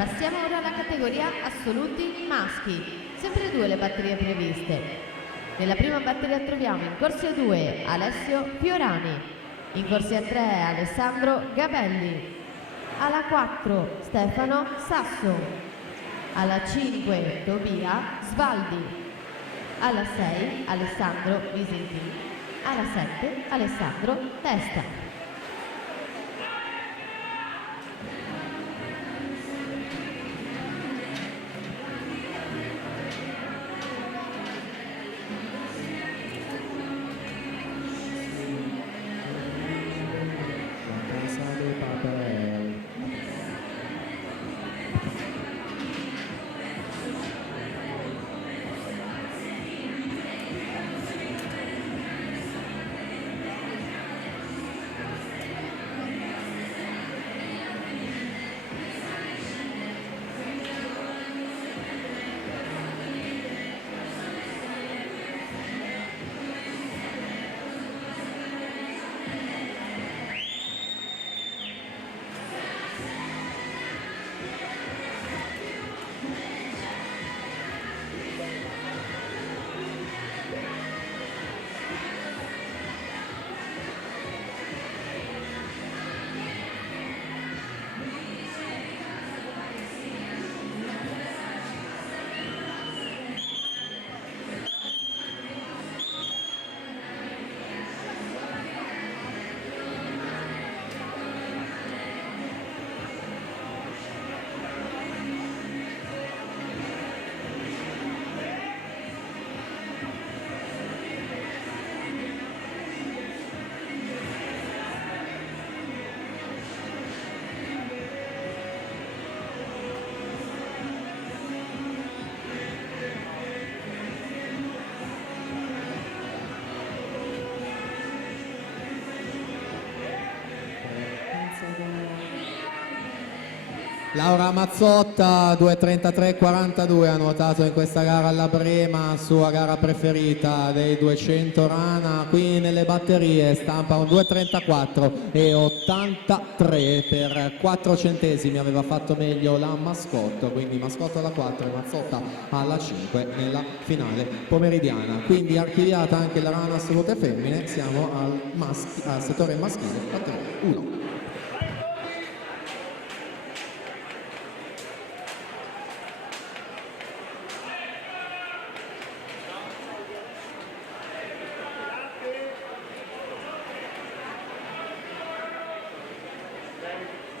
Passiamo ora alla categoria assoluti maschi, sempre due le batterie previste. Nella prima batteria troviamo in corsia 2 Alessio Fiorani, in corsia 3 Alessandro Gabelli, alla 4 Stefano Sasso, alla 5 Tobia Svaldi, alla 6 Alessandro Visentini, alla 7 Alessandro Testa. Laura Mazzotta 2:33:42 ha nuotato in questa gara alla Brema, sua gara preferita dei 200 rana. Qui nelle batterie stampa un 2:34:83, per 4 centesimi aveva fatto meglio la Mascotto, quindi Mascotto alla 4 e Mazzotta alla 5 nella finale pomeridiana. Quindi archiviata anche la rana assolute femmine, siamo al settore maschile batteria 1.